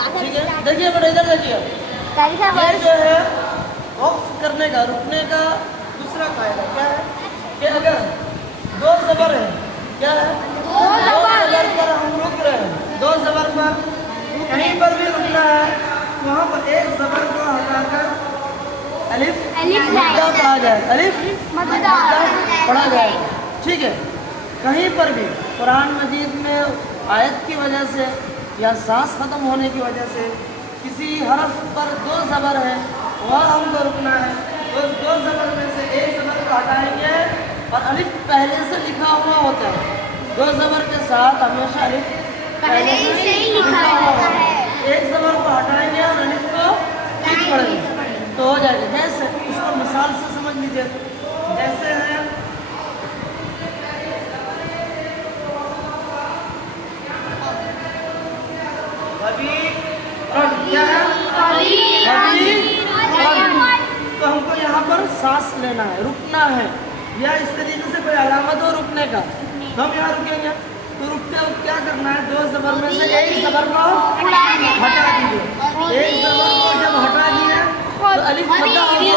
ٹھیک ہے. دیکھیے بیٹا ادھر دیکھیے, یہ جو ہے وقف کرنے کا, رکنے کا دوسرا قاعدہ کیا ہے کہ اگر دو زبر ہے, کیا ہے, دو زبر پر ہم رک رہے ہیں, دو زبر پر کہیں پر بھی رکنا ہے, وہاں پر ایک زبر کو ہٹا کر الف مدہ پڑھا جائے, الف مدہ پڑھا جائے. ٹھیک ہے. کہیں پر بھی قرآن مجید میں آیت کی وجہ سے یا سانس ختم ہونے کی وجہ سے کسی حرف پر دو زبر ہے, وہاں ہم کو رکنا ہے, تو دو زبر میں سے ایک زبر کو ہٹائیں گے اور الف پہلے سے لکھا ہوا ہوتا ہے. دو زبر کے ساتھ ہمیشہ الف پہلے سے لکھا ہوا ہے. ایک زبر کو ہٹائیں گے اور الف کو لکھ پڑیں گے تو ہو جائے گا. جیسے اس کو مثال سے سمجھ لیجیے, جیسے ہے کیا ہے, تو ہم کو یہاں پر سانس لینا ہے, رکنا ہے, یا اس طریقے سے کوئی علامت ہو رکنے کا, ہم یہاں رکیں گے تو رکتے وقت کیا کرنا ہے, دو زبر میں سے ایک زبر کو ہٹا دیجیے. ایک زبر کو جب ہٹا دیا تو الف مدہ ہو گیا,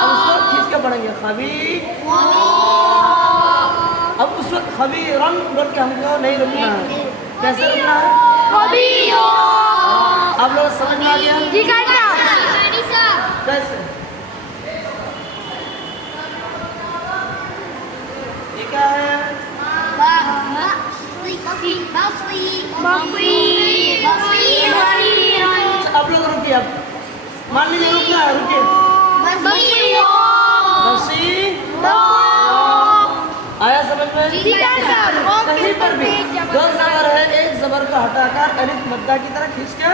اب اس کو کھینچ کے پڑھیں گے خبی. اب اس وقت خبی رنگ بول کے ہم کو نہیں رکنا ہے. کیسے رکنا ہے, آپ لوگ سمجھ میں آ گیا کیسے؟ یہ کیا ہے, آپ لوگ رکیے, اب مان لیجیے رکنا ہے, رکیے. آیا سمجھ میں؟ کہیں پر بھی دو زبر ہے, ایک زبر کو ہٹا کر الف مدہ کی طرح کھینچ کے,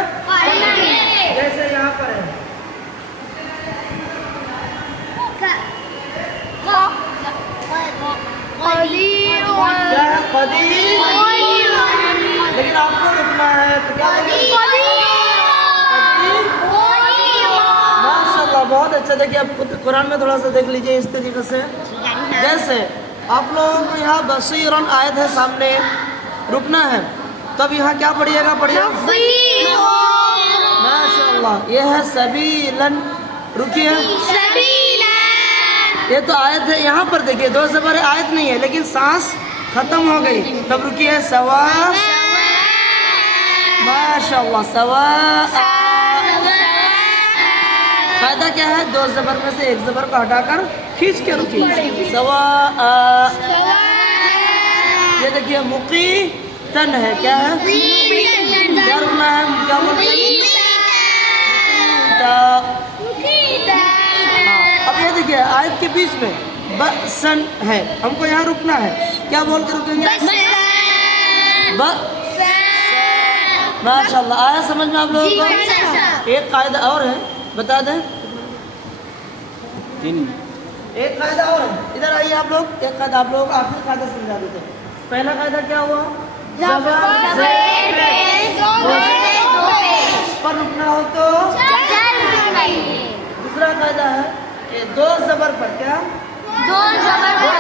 جیسے یہاں پر ہے کیا ہے, قدیر, لیکن آپ کو رکنا ہے تو کیا ماشاء اللہ, بہت اچھا. دیکھیے اب قرآن میں تھوڑا سا دیکھ لیجیے اس طریقے سے, جیسے آپ لوگوں کو یہاں بصیرن آیت ہے سامنے, رکنا ہے, تب یہاں کیا پڑھیے گا, پڑھیے ماشاء اللہ. یہ ہے سبیلن, رکیے, یہ تو آیت ہے, یہاں پر دیکھیے دو زبر ہے, آیت نہیں ہے لیکن سانس ختم ہو گئی, تب رکیے سوا, ماشاء اللہ, سوا. قاعدہ کیا ہے, دو زبر میں سے ایک زبر کو ہٹا کر کھینچ کے رکیے, سوا. یہ دیکھیے مقیتن ہے, کیا ہے, کیا رکنا ہے, کیا بولتے ہیں, اب یہ دیکھیے آیت کے بیچ میں بسن ہے, ہم کو یہاں رکنا ہے, کیا بول کے رکیں گے, ماشاء اللہ. آیا سمجھ میں آپ لوگوں کو؟ ایک قاعدہ اور ہے, بتا دیں, ایک قاعدہ اور ہے, ادھر آئیے آپ لوگ, ایک قاعدہ آپ لوگوں کو آخری قاعدہ سمجھا دیتے ہیں. پہلا قاعدہ کیا ہوا, پر رکنا ہو تو, دوسرا قاعدہ ہے کہ دو زبر پر, کیا, دو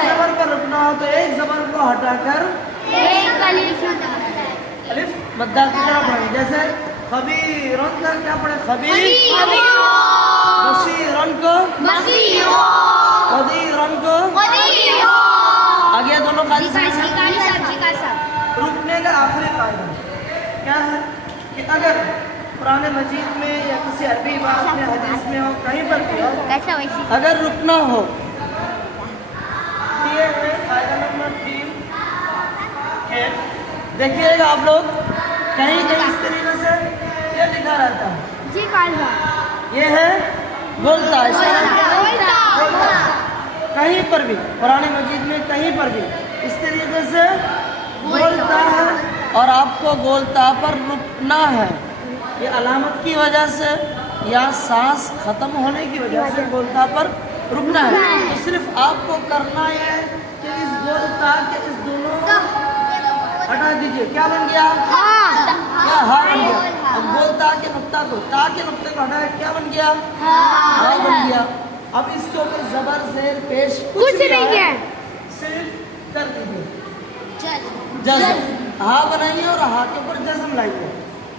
زبر پر رکنا ہو تو ایک زبر کو ہٹا کر الف مدہ کی طرح پڑھیں, جیسے خبیرن کا کیا پڑھے, خبیر, بصیرن کو, قدیرن کو, آ گیا دونوں قاعدے. رکنے کا آخری قاعدہ کیا ہے کہ اگر قرآن مجید میں یا کسی عربی بات میں, حدیث میں ہو, کہیں پر بھی ہو, اگر رکنا ہو, یہ ہے قاعدہ نمبر 3 کہ دیکھیے گا آپ لوگ کہیں کہیں اس طریقے سے یہ لکھا رہتا ہے, یہ ہے بولتا ہے, کہیں پر بھی قرآن مجید میں کہیں پر بھی اس طریقے سے بولتا ہے اور آپ کو بولتا پر رکنا ہے. یہ علامت کی وجہ سے یا سانس ختم ہونے کی وجہ سے بولتا پر رکنا ہے. تو صرف آپ کو کرنا ہے کہ اس بولتا کے اس دونوں ہٹا دیجئے, کیا بن گیا, کیا, ہاں بن گیا. اب بولتا کے نقطہ کو, تا کے نقطے کو ہٹایا, کیا بن گیا, ہاں بن گیا. اب اس کے اوپر زبر زیر پیش کچھ نہیں ہے, صرف کر دیجئے جزم, ہاں بنائیے اور ہاں کے اوپر جزم لائیے.